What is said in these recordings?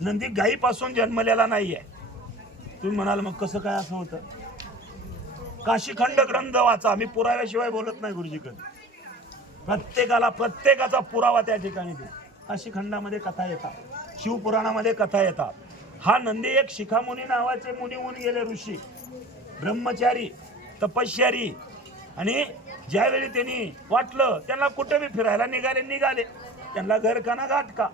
नंदी गायीपासून जन्मलेला नाहीये. तुम्ही म्हणाल मग कसं काय असं होतं? काशीखंड ग्रंथ वाचा. मी पुराव्याशिवाय बोलत नाही गुरुजीकडे. प्रत्येकाचा पुरावा त्या ठिकाणी दे. काशीखंडामध्ये कथा येतात, शिवपुराणामध्ये कथा येतात. हा नंदी एक शिखामुनी नावाचे मुनी होऊन गेले, ऋषी, ब्रह्मचारी, तपश्चरी. आणि ज्यावेळी त्यांनी वाटलं त्यांना कुठे बी फिरायला निघाले. त्यांना घर का ना घाट का,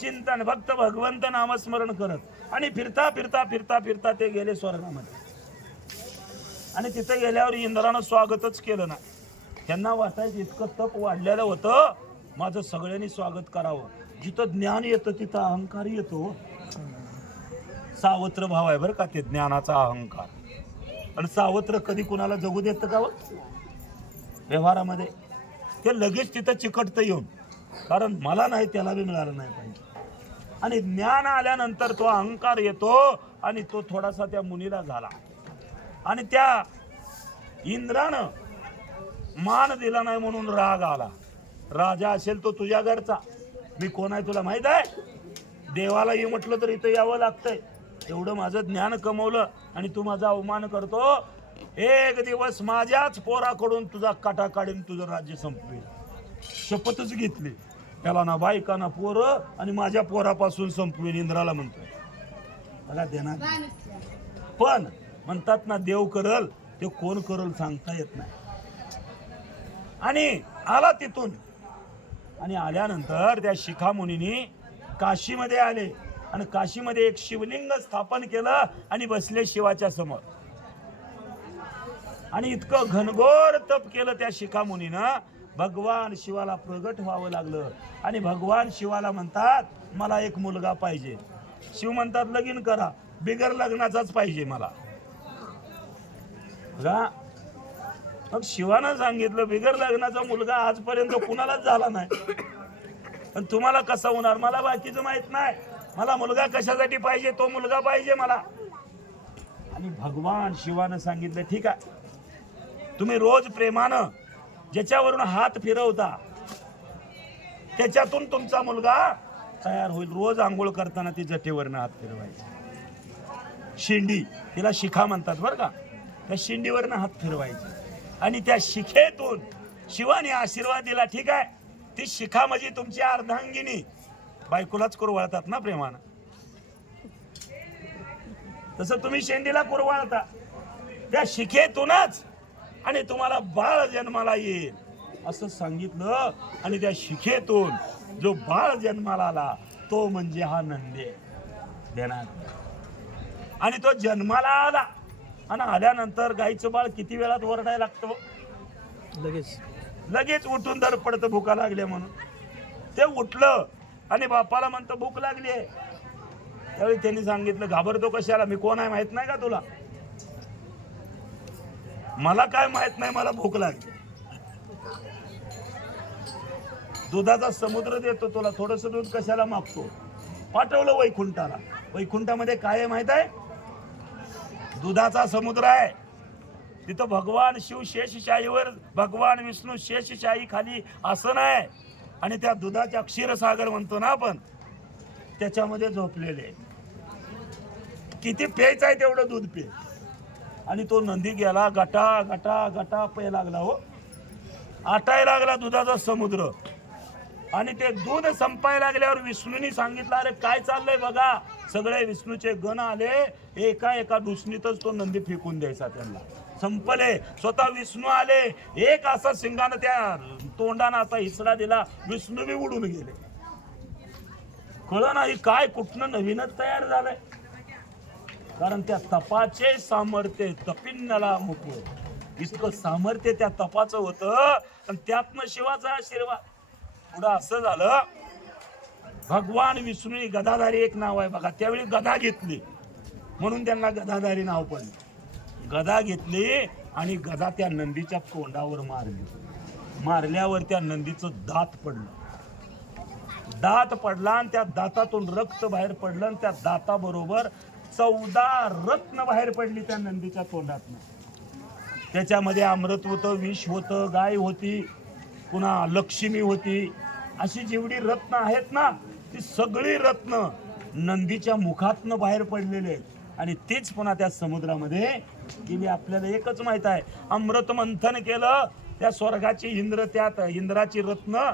चिंतन फक्त भगवंत नामस्मरण करत. आणि फिरता फिरता फिरता फिरता ते गेले स्वर्गामध्ये. आणि तिथे गेल्यावर इंद्रानं स्वागतच केलं ना. त्यांना वाटायचं इतकं तप वाढलेलं होतं, माझं सगळ्यांनी स्वागत करावं. जिथं ज्ञान येतं तिथं अहंकार येतो. सावत्र भाव आहे बरं का ते ज्ञानाचा अहंकार. आणि सावत्र कधी कुणाला जगू देतं का व्यवहारामध्ये? ते लगेच तिथं चिकटतं येऊन, कारण मला नाही त्याला बी मिळालं नाही पाहिजे. आणि ज्ञान आल्यानंतर तो अहंकार येतो आणि तो थोडासा त्या मुनीला झाला. आणि त्या इंद्रानं मान दिला नाही म्हणून राग आला. राजा असेल तो तुझ्या घरचा, मी कोण आहे तुला माहित आहे? देवाला ये म्हटलं तर इथं यावं लागतंय. एवढं माझं ज्ञान कमवलं आणि तू माझा अवमान करतो. एक दिवस माझ्याच पोराकडून तुझा काटा काढीन, तुझं राज्य संपवेल. शपथच घेतली. त्याला ना बायका ना पोरं, आणि माझ्या पोरापासून संपवेल इंद्राला म्हणतोय. मला देणार पण म्हणतात ना देव करल, ते कोण करल सांगता येत नाही. आणि आला तिथून. आणि आल्यानंतर त्या शिखामुनींनी काशीमध्ये आले आणि काशीमध्ये एक शिवलिंग स्थापन केलं आणि बसले शिवाच्या समोर. आणि इतकं घनघोर तप केलं त्या शिखामुनीनं, भगवान शिवाला प्रगट व्हावं लागलं. आणि भगवान शिवाला म्हणतात मला एक मुलगा पाहिजे. शिव म्हणतात लगीन करा, बिगर लग्नाचाच पाहिजे मला. मग शिवानं सांगितलं बिगर लग्नाचा मुलगा आजपर्यंत कुणालाच झाला नाही, पण तुम्हाला कसा होणार मला बाकीचं माहित नाही. मला मुलगा कशासाठी पाहिजे, तो मुलगा पाहिजे मला. आणि भगवान शिवानं सांगितलं ठीक आहे, तुम्ही रोज प्रेमानं ज्याच्यावरून हात फिरवता त्याच्यातून तुमचा मुलगा तयार होईल. रोज आंघोळ करताना ती जटेवरनं हात फिरवायची. शिंडी, तिला शिखा म्हणतात बरं का. त्या शिंडीवरनं हात फिरवायचे आणि त्या शिखेतून शिवाने आशीर्वाद दिला. ठीक आहे, ती शिखा म्हणजे तुमची अर्धांगिनी. बायकोलाच कुरवाळतात ना प्रेमानं, तसं तुम्ही शेंडीला कुरवाळता. त्या शिखेतूनच आणि तुम्हाला बाळ जन्माला येईल असं सांगितलं. आणि त्या शिखेतून जो बाळ जन्माला आला तो म्हणजे हा नंदी देणार. आणि तो जन्माला आला आणि आल्यानंतर गाईचं बाळ किती वेळात ओरडायला लागतं? लगेच उठून दर पडतं भूका लागल्या म्हणून. ते उठलं आणि बापाला म्हणतं भूक लागली आहे. त्यावेळी त्यांनी सांगितलं घाबरतो कशाला, मी कोण आहे माहित नाही का तुला? मला काय माहित नाही, मला भूक लागली. दुधाचा समुद्र देतो तुला, थोडस दूध कशाला मागतो? पाठवलं वैकुंठाला. वैकुंठामध्ये काय आहे माहित आहे? दुधाचा समुद्र आहे. तिथं भगवान शिव शेषशाहीवर, भगवान विष्णू शेषशाही खाली आसन आहे. आणि त्या दुधाच्या क्षीरसागर म्हणतो ना आपण, त्याच्यामध्ये झोपलेले. किती प्यायचं आहे तेवढं दूध पे. आणि तो नंदी गेला गटा गटा गटा पे लागला. हो, आटायला लागला दुधाचा समुद्र. आणि ते दूध संपायला लागल्यावर विष्णूनी सांगितलं अरे काय चाललंय बघा. सगळे विष्णूचे गण आले, एका एका दुसणीतच तो नंदी फेकून द्यायचा त्यांना. संपले. स्वतः विष्णू आले, एक असा सिंगानं त्या तोंडानं असा हिसडा दिला, विष्णू बी उडून गेले. कळलं नाही काय कुठनं नवीनच तयार झालंय. कारण त्या तपाचे सामर्थ्य, तपिन्नला मुख, इतकं सामर्थ्य त्या तपाचं होतं. आणि त्यातनं शिवाचा आशीर्वाद. पुढं असं झालं, भगवान विष्णू गदाधारी एक नाव आहे बघा. त्यावेळी गदा घेतली म्हणून त्यांना गदाधारी नाव पडलं. गदा घेतली आणि गदा त्या नंदीच्या तोंडावर मारली. मारल्यावर त्या नंदीचं दात पडलं. दात पडला आणि त्या दातातून रक्त बाहेर पडलं. आणि त्या दाताबरोबर 14 रत्न बाहेर पडली त्या नंदीच्या तोंडातनं. त्याच्यामध्ये अमृत होतं, विष होतं, गाय होती, पुन्हा लक्ष्मी होती. अशी जेवढी रत्न आहेत ना ती सगळी रत्न नंदीच्या मुखातनं बाहेर पडलेले आहेत आणि तीच पुन्हा त्या समुद्रामध्ये गेली. आपल्याला एकच माहित आहे, अमृत मंथन केलं त्या स्वर्गाची इंद्र, त्यात इंद्राची रत्न,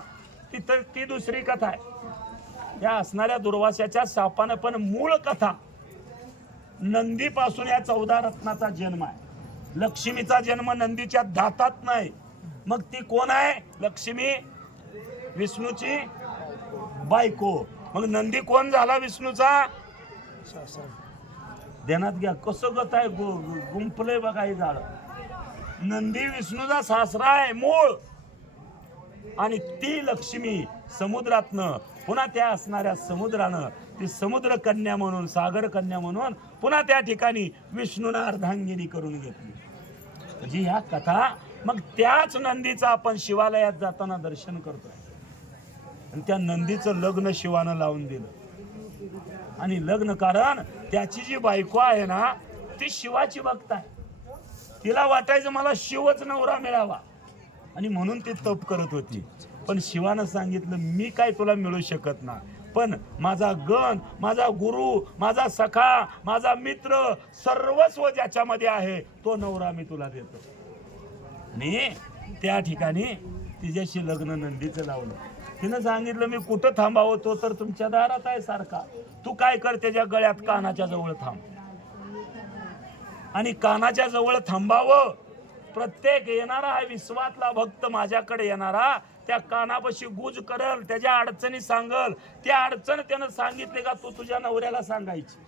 तिथं ती दुसरी कथा आहे. या असणाऱ्या दुर्वासाच्या शापानं पण मूळ कथा नंदीपासून या 14 रत्नाचा जन्म आहे. लक्ष्मीचा जन्म नंदीच्या दातात नाही. मग ती कोण आहे? लक्ष्मी विष्णूची बायको. मग नंदी कोण झाला विष्णूचा? ध्यानात घ्या कसं गत आहे, गुंपलंय बघा हे झाड. नंदी विष्णूचा सासरा आहे मूळ, आणि ती लक्ष्मी समुद्रातनं पुन्हा त्या असणाऱ्या समुद्रानं ती समुद्र कन्या म्हणून, सागर कन्या म्हणून पुन्हा त्या ठिकाणी विष्णूनं अर्धांगिनी करून घेतली. म्हणजे ह्या कथा मग त्याच नंदीचं आपण शिवालयात जाताना दर्शन करतोय. आणि त्या नंदीचं लग्न शिवानं लावून दिलं. आणि लग्न कारण त्याची जी बायको आहे ना ती शिवाची भक्त आहे. तिला वाटायचं मला शिवच नवरा मिळावा, आणि म्हणून ती तप करत होती. पण शिवानं सांगितलं मी काय तुला मिळू शकत नाही, पण माझा गण, माझा गुरु, माझा सखा, माझा मित्र, सर्वस्व ज्याच्यामध्ये आहे तो नवरा मी तुला देतो. आणि त्या ठिकाणी तिच्याशी लग्न नंदीचं लावलं. तिनं सांगितलं मी कुठं थांबावं, तो तर तुमच्या दारात आहे सारखा, तू काय कर त्याच्या गळ्यात कानाच्या जवळ थांब. आणि कानाच्या जवळ थांबावं. प्रत्येक येणारा हा विश्वातला भक्त माझ्याकडे येणारा त्या कानापाशी गुज करल, त्याच्या अडचणी सांगल. त्या अडचण त्यानं सांगितले का तू तुझ्या नवऱ्याला सांगायची.